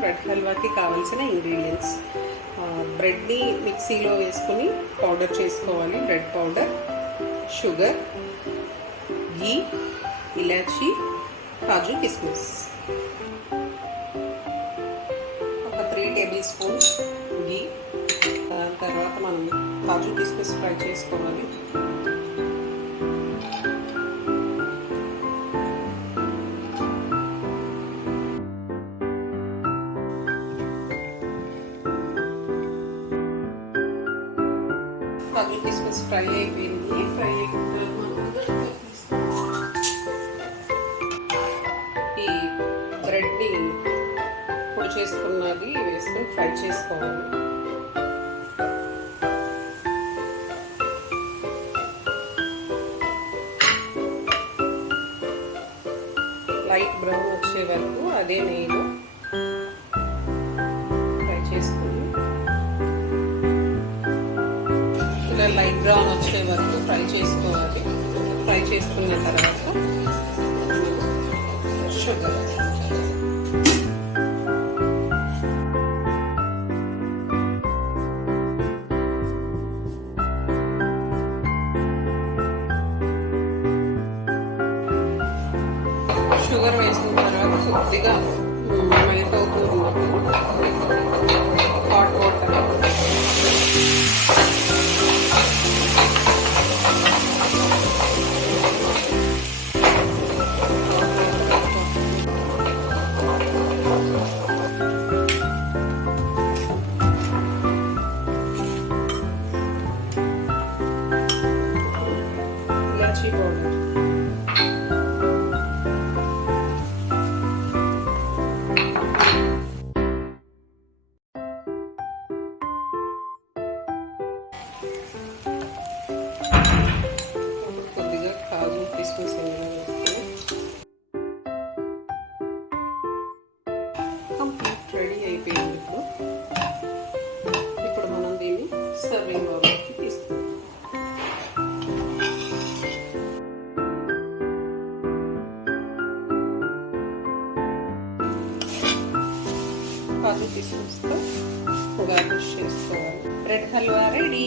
బ్రెడ్ హల్వాకి కావాల్సిన ఇంగ్రీడియంట్స్. బ్రెడ్ని మిక్సీలో వేసుకొని పౌడర్ చేసుకోవాలి. బ్రెడ్ పౌడర్, షుగర్, ఘీ, ఇలాచీ, కాజు, కిస్మిస్. ఒక 3 టేబుల్ స్పూన్స్ ఘీ. దాని తర్వాత మనం కాజు, కిస్మిస్ ఫ్రై చేసుకోవాలి. కాజు, కిస్మిస్ ఫ్రై అయిపోయింది. ఫ్రై అయిపోయింది ఈ బ్రెడ్ని పొడి చేసుకున్నది వేసుకొని ఫ్రై చేసుకోవాలి. లైట్ బ్రౌన్ వచ్చే వరకు అదే నెయ్యిలో ఫ్రై చేసుకుని ఇలా లైట్ బ్రౌన్ వచ్చే వరకు ఫ్రై చేసుకోవాలి. ఫ్రై చేసుకున్న తర్వాత షుగర్, షుగర్ వేసిన తర్వాత కొద్దిగా మెల్ట్ అవుతూ ఉన్నప్పుడు హాట్ వాటర్, ఇలాచీ పౌడర్, కొద్దిగా కాజు, కిస్మిస్ వేసుకొని కంప్లీట్ రెడీ అయిపోయింది. ఇప్పుడు మనం దీన్ని సర్వింగ్ బౌల్లోకి తీసుకుంటాం. కాజు, కిస్మిస్తో గార్నిష్ చేసుకోవాలి. బ్రెడ్ హల్వా రెడీ.